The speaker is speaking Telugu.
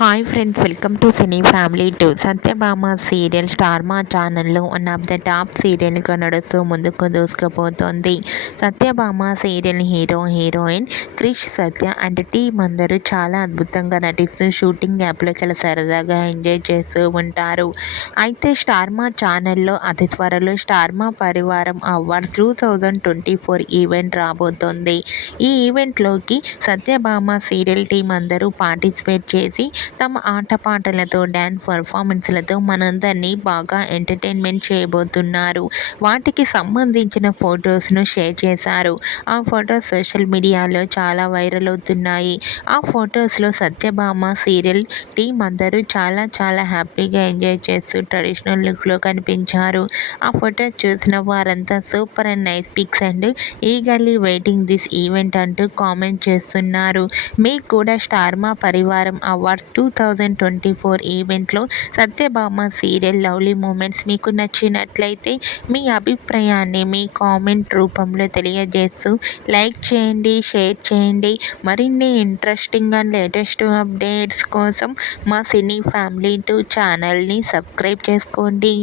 Hi friends, welcome to cine family two. Satyabhama serial star Maa ఛానల్లో వన్ ఆఫ్ ద టాప్ సీరియల్గా నడుస్తూ ముందుకు దూసుకుపోతుంది. Satyabhama serial heroine Krish, Satya and team అందరూ చాలా అద్భుతంగా నటిస్తూ షూటింగ్ యాప్లో చాలా సరదాగా ఎంజాయ్ చేస్తూ ఉంటారు. అయితే స్టార్ మా ఛానల్లో అతి త్వరలో స్టార్ మా పరివారం అవార్డ్స్ 2024 ఈవెంట్ రాబోతోంది. ఈ ఈవెంట్లోకి సత్యభామ సీరియల్ టీం అందరూ పార్టిసిపేట్ చేసి తమ ఆటపాటలతో డ్యాన్స్ పర్ఫార్మెన్స్లతో మనందరినీ బాగా ఎంటర్టైన్మెంట్ చేయబోతున్నారు. వాటికి సంబంధించిన ఫొటోస్ను షేర్ చేశారు. ఆ ఫొటోస్ సోషల్ మీడియాలో చాలా వైరల్ అవుతున్నాయి. ఆ ఫొటోస్లో సత్యభామ సీరియల్ టీం అందరూ చాలా హ్యాపీగా ఎంజాయ్ చేస్తూ ట్రెడిషనల్ లుక్లో కనిపించారు. ఆ ఫొటో చూసిన వారంతా super and nice pics and eagerly waiting this event అంటూ కామెంట్ చేస్తున్నారు. మీకు కూడా స్టార్ మా పరివారం అవార్డ్స్ 2024 ఈవెంట్లో సత్యభామ సీరియల్ లవ్లీ మూమెంట్స్ మీకు నచ్చినట్లయితే మీ అభిప్రాయాన్ని మీ కామెంట్ రూపంలో తెలియజేస్తూ లైక్ చేయండి, షేర్ చేయండి. మరిన్ని ఇంట్రెస్టింగ్ అండ్ లేటెస్ట్ అప్డేట్స్ కోసం మా సినీ ఫ్యామిలీ 2 ఛానల్ని సబ్స్క్రైబ్ చేసుకోండి.